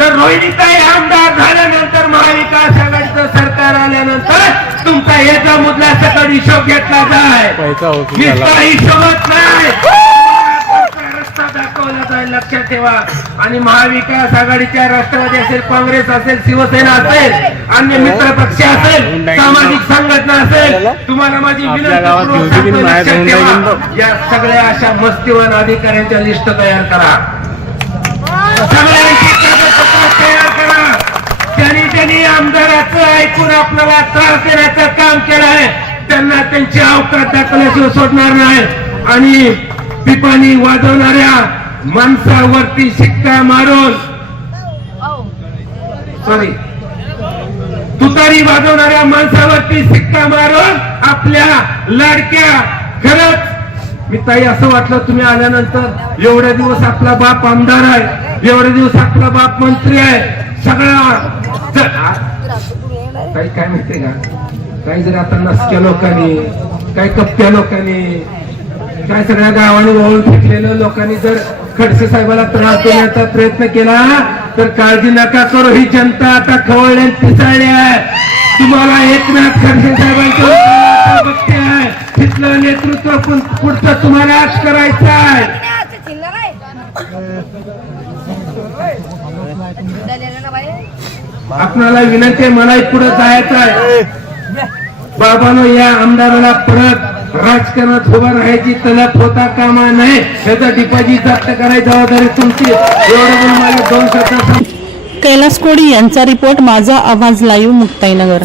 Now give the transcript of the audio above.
आमदार झाल्यानंतर महाविकास आघाडीचं सरकार आल्यानंतर तुमचा याचा मुद्दा सकट हिशोब घेतला जाय. हिशोबच नाही. लक्षात ठेवा. आणि महाविकास आघाडीच्या राष्ट्रवादी असेल काँग्रेस असेल शिवसेना असेल अन्य मित्र पक्ष असेल सामाजिक संघटना असेल तुम्हाला माझी विनंती लक्षात ठेवा. या सगळ्या अशा मस्तीवान अधिकाऱ्यांच्या लिस्ट तयार करा. सगळ्यांची तयार करा. त्यांनी त्यांनी आमदाराचं ऐकून आपल्याला त्रास देण्याचं काम केलं आहे. त्यांना त्यांची अवकात दाखवल्याशिवाय सोडणार नाही. आणि पिपाणी वाजवणाऱ्या माणसावरती शिक्का मारून. सॉरी तुतारी वाजवणाऱ्या माणसावरती शिक्का मारून आपल्या लाडक्या खरंच. मी ताई असं वाटलं तुम्ही आल्यानंतर एवढ्या दिवस आपला बाप आमदार आहे एवढे दिवस आपला बाप मंत्री आहे सगळा. काही काय माहितीये का? काही जर आता नसक्या लोकांनी काही कप्प्या लोकांनी काय सगळ्या गावाने वळून फेकलेलं लोकांनी जर खडसे साहेबाला त्रास देण्याचा प्रयत्न केला तर काळजी नका करू ही जनता आता खवळण्यात पिसाळली आहे. तुम्हाला एकनाथ खडसे साहेबांचं बघते आहे. तिथलं नेतृत्व पुढ- पुढचं तुम्हाला आज करायचं आहे. आपणाला विनंती आहे मलाही पुढे जायचं आहे. बाबानो या आमदाराला परत राजकारणात उभा राहायची तलप होता कामा नाही त्याचा डिपॉझिट जास्त करायची जबाबदारी तुमची एवढं बोलून मला दोन शब्द कैलास कोडी यांचा रिपोर्ट माझा आवाज लाईव्ह मुक्ताईनगर